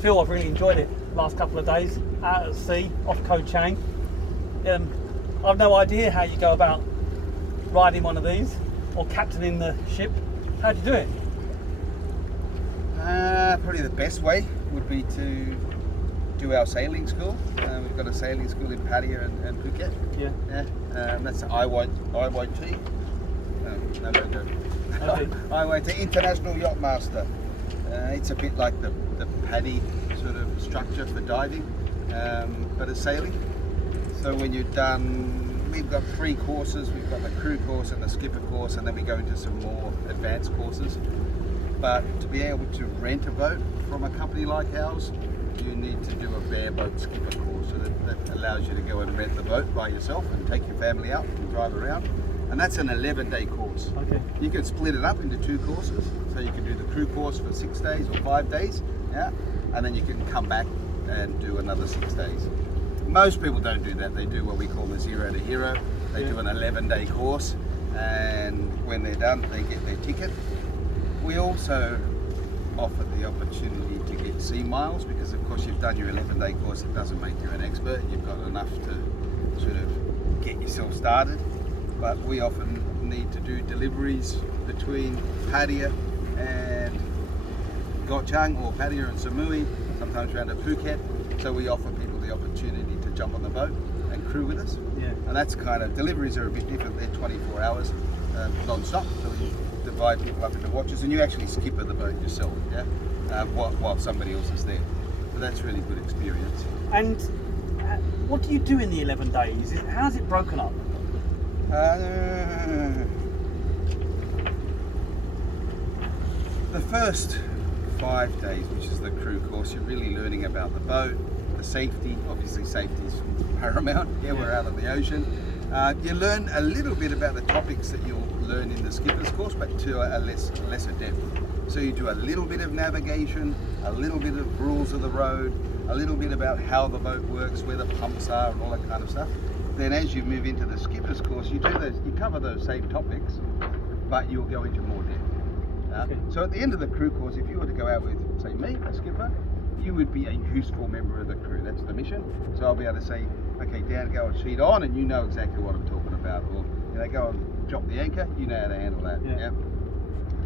Phil, I've really enjoyed it last couple of days out at sea off Koh Chang. I've no idea how you go about riding one of these or captaining the ship. How do you do it? Probably the best way would be to do our sailing school. We've got a sailing school in Pattaya and Phuket. Yeah. That's the IYT. No logo. Okay. IYT, International Yacht Master. It's a bit like the PADI sort of structure for diving, but it's sailing. So when you're done, we've got 3 courses. We've got the crew course and the skipper course, and then we go into some more advanced courses. But to be able to rent a boat from a company like ours, you need to do a bareboat skipper course. So that allows you to go and rent the boat by yourself and take your family out and drive around. And that's an 11-day course. Okay. You can split it up into 2 courses. So you can do the crew course for 6 days or 5 days, yeah, and then you can come back and do another 6 days. Most people don't do that. They do what we call the 0 to hero. They do an 11-day course, and when they're done, they get their ticket. We also offer the opportunity to get sea miles, because of course you've done your 11-day course. It doesn't make you an expert. You've got enough to sort of get yourself started. But we often need to do deliveries between Pattaya and Koh Chang, or Pattaya and Samui, sometimes around to Phuket. So we offer people the opportunity to jump on the boat and crew with us. Yeah. And that's kind of, deliveries are a bit different. They're 24 hours non-stop. So we divide people up into watches, and you actually skipper the boat yourself, yeah, while somebody else is there. So that's really good experience. And what do you do in the 11 days? How's it broken up? The first 5 days, which is the crew course, you're really learning about the boat, the safety. Obviously safety is paramount. Yeah, we're out on the ocean. You learn a little bit about the topics that you'll learn in the skipper's course, but to a lesser depth. So you do a little bit of navigation, a little bit of rules of the road, a little bit about how the boat works, where the pumps are and all that kind of stuff. Then as you move into the skipper's course, you cover those same topics, but you'll go into more depth. Okay. So at the end of the crew course, if you were to go out with, say, me, a skipper, you would be a useful member of the crew. That's the mission. So I'll be able to say, okay, Dan, go and sheet on, and you know exactly what I'm talking about. Or, go and drop the anchor, you know how to handle that. Yeah.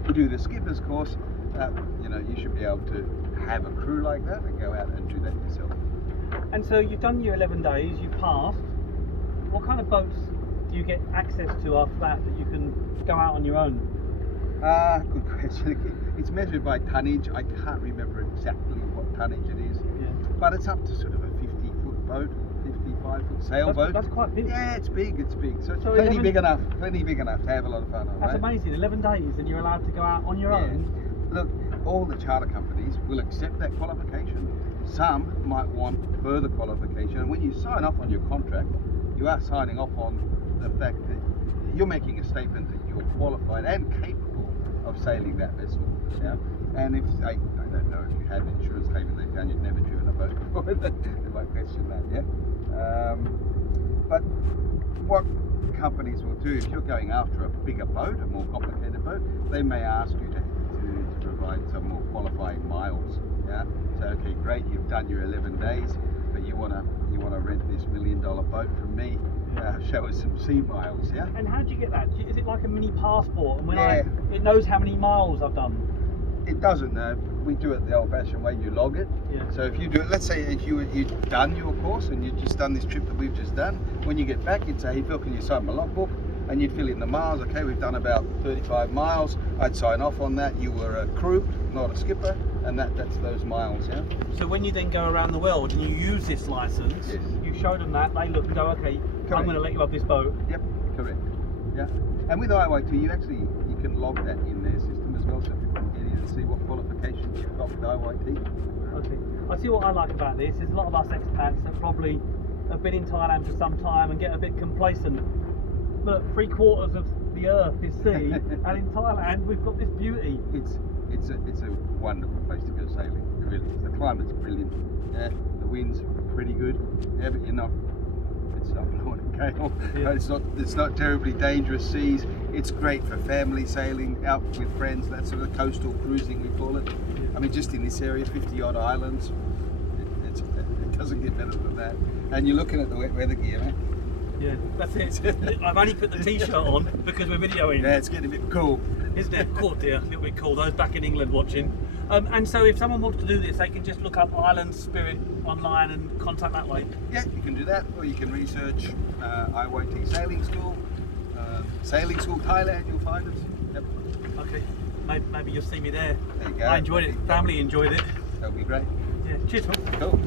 You do the skipper's course, you should be able to have a crew like that and go out and do that yourself. And so you've done your 11 days, you passed. What kind of boats do you get access to after that you can go out on your own? Good question. It's measured by tonnage. I can't remember exactly what tonnage it is, but it's up to sort of a 50-foot boat, 55-foot sailboat. That's quite big. Yeah, it's big. So it's plenty big enough to have a lot of fun on. That's amazing. 11 days and you're allowed to go out on your own. Look, all the charter companies will accept that qualification. Some might want further qualification, and when you sign off on your contract, you are signing off on the fact that you're making a statement that you're qualified and capable of sailing that vessel. Yeah? And if I don't know if you had an insurance claim they found you'd never driven a boat before, they might question that. Yeah. But what companies will do, if you're going after a bigger boat, a more complicated boat, they may ask you to provide some more qualifying miles. Yeah. So okay, great, you've done your 11 days, but you want to rent this $1 million boat from me. Show us some sea miles, yeah? And how do you get that? Is it like a mini passport? And when it knows how many miles I've done? It doesn't know. We do it the old-fashioned way. You log it. Yeah. So if you do it, let's say if you've done your course and you've just done this trip that we've just done, when you get back, you'd say, hey Phil, can you sign my logbook? And you'd fill in the miles. Okay, we've done about 35 miles. I'd sign off on that. You were a crew, not a skipper, and that's those miles, yeah? So when you then go around the world and you use this license, you show them that, they look and go, okay, correct. I'm going to let you have this boat. Yep, correct. Yeah. And with IYT, you can log that in their system as well, so people can get in and see what qualifications you've got with IYT. Okay. I see what I like about this is a lot of us expats that probably have been in Thailand for some time and get a bit complacent. Look, 3/4 of the earth is sea, and in Thailand we've got this beauty. It's a wonderful place to go sailing. It really is. The climate's brilliant. Yeah, the winds are pretty good. Yeah, but it's not blowing a gale. Yeah. It's not terribly dangerous seas. It's great for family sailing, out with friends. That sort of coastal cruising we call it. I mean, just in this area, 50 odd islands. It doesn't get better than that. And you're looking at the wet weather gear, man. Yeah, that's it. I've only put the t-shirt on because we're videoing. Yeah, it's getting a bit cool. Isn't it? Cool, dear. A little bit cool. Those back in England watching. And so if someone wants to do this, they can just look up Island Spirit online and contact that way. Yeah, you can do that, or you can research IYT Sailing School, Sailing School Thailand, you'll find us. Yep. Okay, maybe you'll see me there. There you go. I enjoyed it. Family enjoyed it. That'll be great. Yeah, cheers, Phil. Cool.